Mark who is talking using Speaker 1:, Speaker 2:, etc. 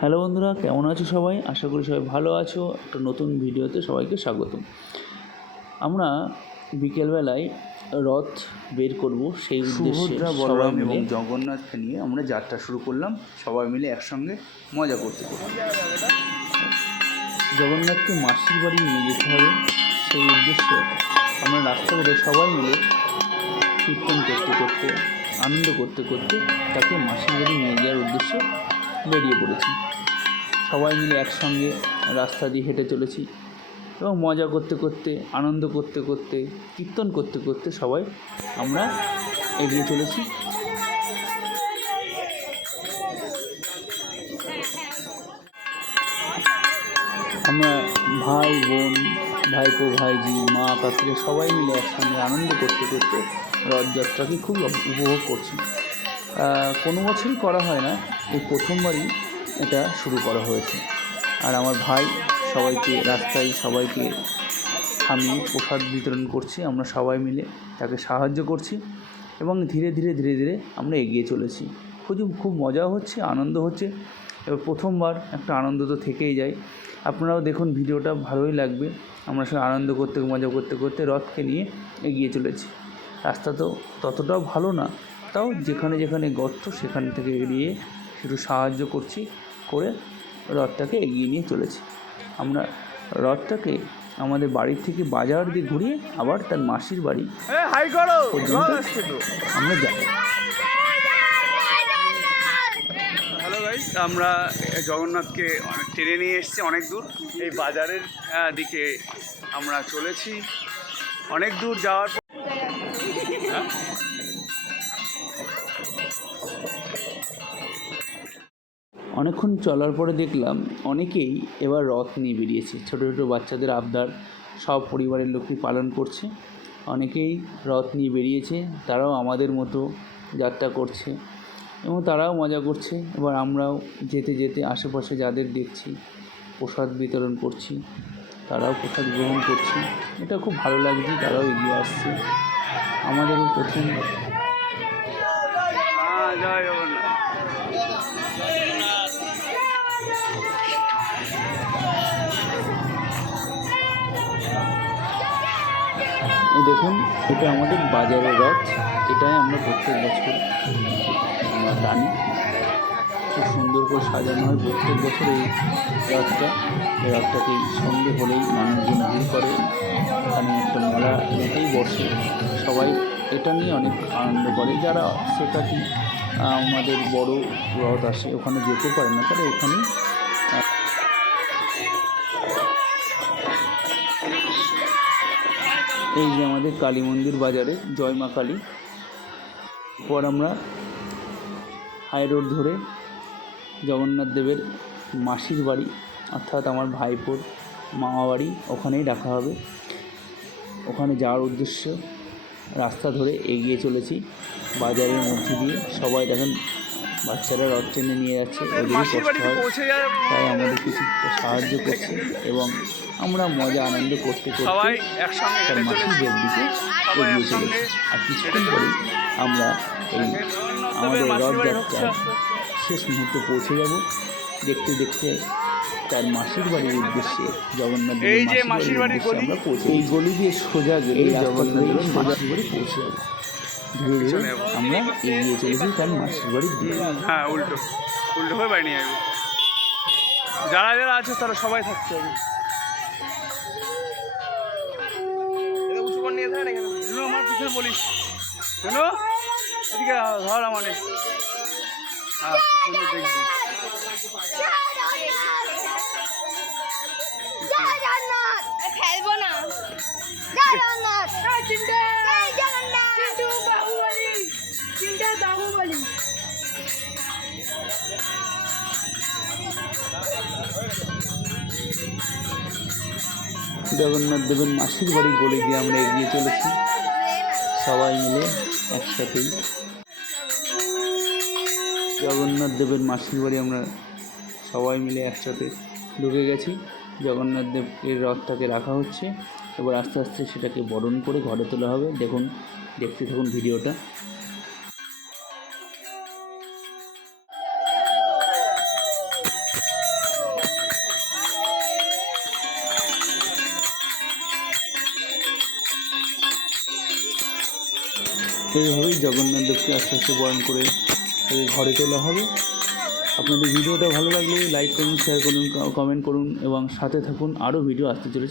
Speaker 1: Hello বন্ধুরা কেমন আছো সবাই? আশা করি সবাই ভালো আছো। একটা নতুন ভিডিওতে সবাইকে স্বাগতম। আমরা বিকেলবেলায় রথ বের করব সেই উদ্দেশ্যে
Speaker 2: সুভদ্রা বলরাম এবং জগন্নাথকে নিয়ে আমরা যাত্রা শুরু করলাম। সবাই মিলে একসঙ্গে মজা করতে
Speaker 1: জগন্নাথকে মাসির বাড়ি নিয়ে যেতে হবে। সেই উদ্দেশ্যে আমরা রাস্তা করে সবাই মিলে কীর্তন করতে করতে আনন্দ করতে করতে তাকে মাসির বাড়ি নিয়ে যাওয়ার উদ্দেশ্যে বেরিয়ে পড়েছি। সবাই মিলে একসঙ্গে রাস্তা দিয়ে হেঁটে চলেছি এবং মজা করতে করতে, আনন্দ করতে করতে, কীর্তন করতে করতে সবাই আমরা এগিয়ে চলেছি। আমরা ভাই, বোন, ভাইপো, ভাইজি, মা, কাকিরা সবাই মিলে একসঙ্গে আনন্দ করতে করতে রথযাত্রাকে খুব উপভোগ করছি। কোনো বছরই করা হয় না, এই প্রথমবারই এটা শুরু করা হয়েছে। আর আমার ভাই সবাইকে রাস্তায় সবাইকে থামিয়ে প্রসাদ বিতরণ করছি, আমরা সবাই মিলে তাকে সাহায্য করছি এবং ধীরে ধীরে ধীরে ধীরে আমরা এগিয়ে চলেছি। খুব খুব মজা হচ্ছে আনন্দ হচ্ছে। এবার প্রথমবার একটা আনন্দ তো থেকেই যায়। আপনারাও দেখুন ভিডিওটা, ভালোই লাগবে। আমরা সবাই আনন্দ করতে, মজা করতে করতে রথকে নিয়ে এগিয়ে চলেছি। রাস্তা তো ততটাও ভালো না তাও যেখানে যেখানে গর্ত সেখান থেকে এড়িয়ে একটু সাহায্য করছি করে রথটাকে এগিয়ে নিয়ে চলেছি। আমরা রথটাকে আমাদের বাড়ি থেকে বাজার দিয়ে ঘুরিয়ে আবার তার মাসির বাড়ি
Speaker 2: হাই করো!
Speaker 1: পর্যন্ত আমরা যাই
Speaker 2: হ্যালো গাইস আমরা জগন্নাথকে অনেক টেনে নিয়ে এসেছি অনেক দূর। এই বাজারের দিকে আমরা চলেছি। অনেক দূর যাওয়ার পর
Speaker 1: অনেকক্ষণ চলার পরে দেখলাম অনেকেই এবার রথ নিয়ে বেরিয়েছে। ছোটো ছোটো বাচ্চাদের আবদার সব পরিবারের লোকই পালন করছে। অনেকেই রথ নিয়ে বেরিয়েছে, তারাও আমাদের মতো যাত্রা করছে এবং তারাও মজা করছে। এবার আমরাও যেতে যেতে আশেপাশে যাদের দেখছি, প্রসাদ বিতরণ করছি, তারাও প্রসাদ গ্রহণ করছি। এটা খুব ভালো লাগছে, তারাও এগিয়ে আসছে। আমাদেরও প্রথম।
Speaker 2: জয়
Speaker 1: দেখুন, এটা আমাদের বাজারের রথ। এটাই আমরা প্রত্যেক বছর আমরা টানি। খুব সুন্দর করে সাজানো হয় প্রত্যেক বছর এই রথটা। এই রথটাকে সন্ধে হলেই মানুষজন ভিড় করে। এখানে একটা মেলা এটাই বসে। সবাই এটা নিয়ে অনেক আনন্দ করে। যারা সেটা কি আমাদের বড় রথ আসে, ওখানে যেতে পারে না, তারা এখানে এই যে আমাদের কালী মন্দির বাজারে, জয় মা কালী। পর আমরা হাই রোড ধরে জগন্নাথ দেবের মাসির বাড়ি, অর্থাৎ আমার ভাইপোর মামা বাড়ি, ওখানেই রাখা হবে। ওখানে যাওয়ার উদ্দেশ্য রাস্তা ধরে এগিয়ে চলেছি, বাজারের মধ্যে দিয়ে। সবাই দেখেন বাচ্চারা রথ টেনে নিয়ে যাচ্ছে ওদেরই কষ্ট হয়। তাই আমাদের কিছু সাহায্য করছে এবং আমরা মজা আনন্দ করতে করতে তার দেব দিকে এগিয়ে চলেছি। আর কিছুক্ষণ পরেই আমরা এই আমাদের রথযাত্রা শেষ মুহূর্তে পৌঁছে যাব। দেখতে দেখতে তার মাসির বাড়ির উদ্দেশ্যে জগন্নাথ
Speaker 2: এই যে মাসির বাড়ির গলি।
Speaker 1: আমরা পৌঁছে এই গলি দিয়ে সোজা গেলে জগন্নাথ মাসির বাড়ি পৌঁছে যাব। ধীরে ধীরে আমরা এগিয়ে চলেছি তার মাসির বাড়ির দিকে।
Speaker 2: হ্যাঁ উল্টো। উল্টো হয়ে বাড়ি নিয়ে যারা যারা আছে তারা সবাই থাকতে হবে শুনো, আমার পিছনে বলিস। এদিকে ধর হ্যাঁ দেখবি।
Speaker 3: খেলব জগন্নাথ
Speaker 1: দেবের মাসির বাড়ি গলি দিয়ে আমরা এগিয়ে চলেছি। সবাই মিলে একসাথেই। জগন্নাথ দেবের মাসির বাড়ি আমরা সবাই মিলে একসাথে ঢুকে গেছি। জগন্নাথ দেবের রথটাকে রাখা হচ্ছে। এবার আস্তে আস্তে সেটাকে বরণ করে ঘরে তোলা হবে। দেখুন, দেখতে থাকুন ভিডিওটা। এইভাবেই জগন্নাথ দেবকে আস্তে আস্তে বরণ করে ঘরে তোলা হবে। আপনাদের ভিডিওটা ভালো লাগলে লাইক করুন শেয়ার করুন কমেন্ট করুন এবং সাথে থাকুন। আরও ভিডিও আসতে চলেছে।